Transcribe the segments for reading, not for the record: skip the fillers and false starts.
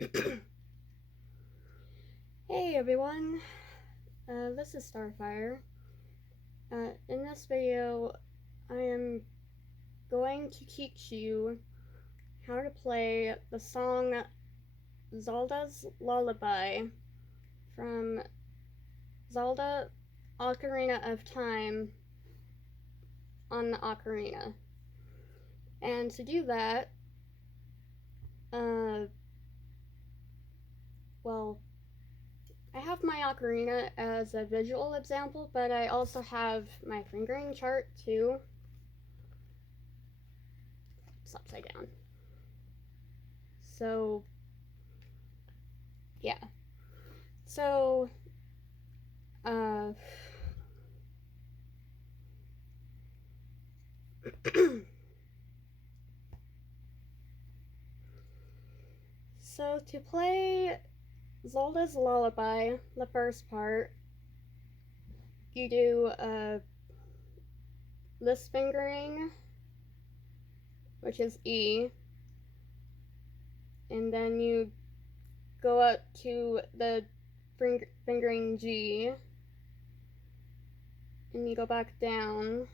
Hey everyone, this is Starfire. In this video, I am going to teach you how to play the song Zelda's Lullaby from Zelda Ocarina of Time on the Ocarina. And to do that, uh, well, I have my ocarina as a visual example, but I also have my fingering chart too. It's upside down. So, yeah. So, uh, so to play Zelda's Lullaby, the first part, you do this fingering, which is E, and then you go up to the fingering G, and you go back down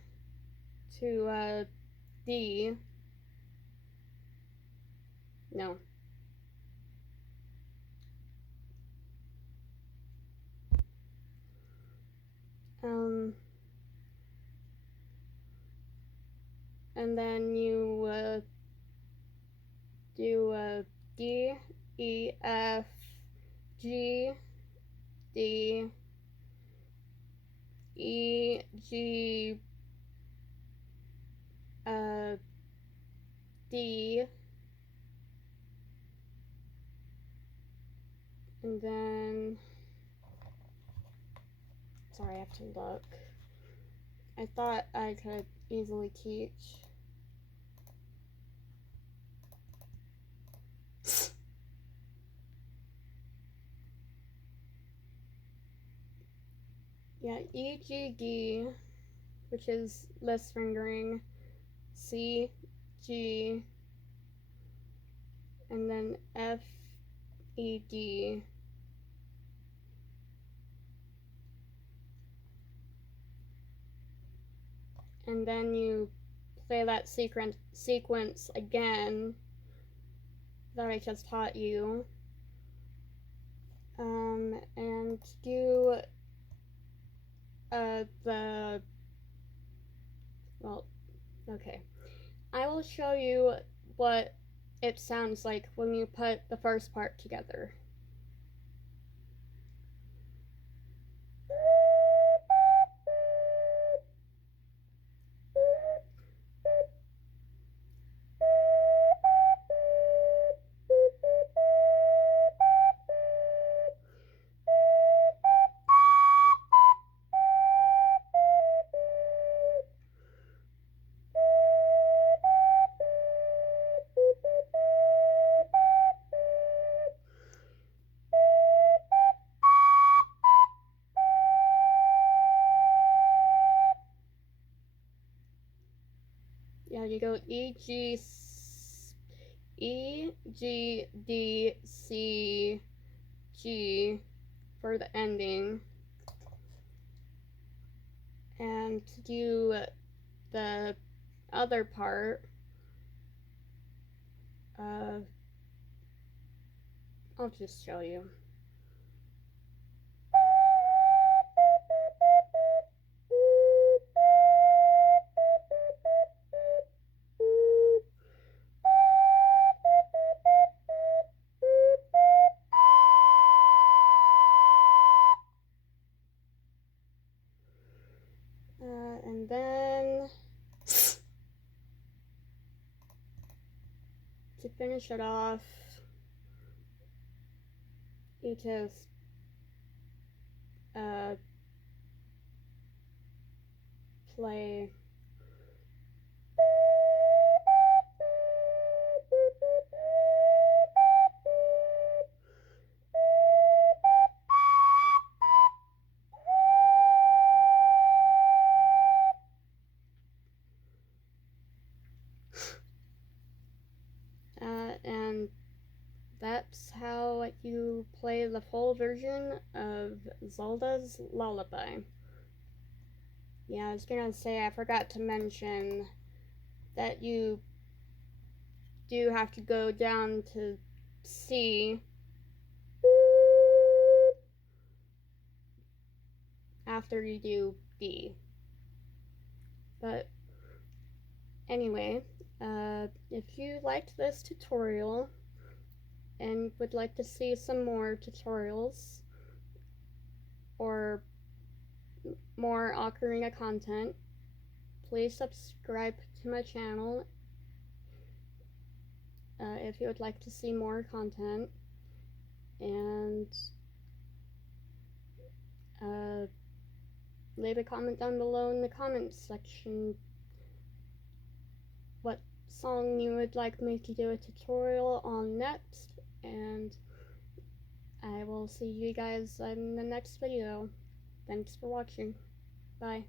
to D. No. Um, and then you do D, E, F, G, D, E, G, uh, D, and then, sorry, I have to look. I thought I could easily teach. Yeah, E, G, D, which is list fingering, C, G, and then F, E, D. And then you play that sequence again that I just taught you. And do well, okay. I will show you what it sounds like when you put the first part together. Yeah, you go E, G, D, C, G for the ending. And to do the other part, I'll just show you. And then to finish it off, you just play. And that's is how you play the full version of Zelda's Lullaby. Yeah, I was gonna say, I forgot to mention that you do have to go down to C after you do D. But anyway, if you liked this tutorial and would like to see some more tutorials or more Ocarina content, please subscribe to my channel if you would like to see more content, and leave a comment down below in the comments section what song you would like me to do a tutorial on next, and I will see you guys in the next video. Thanks for watching. Bye.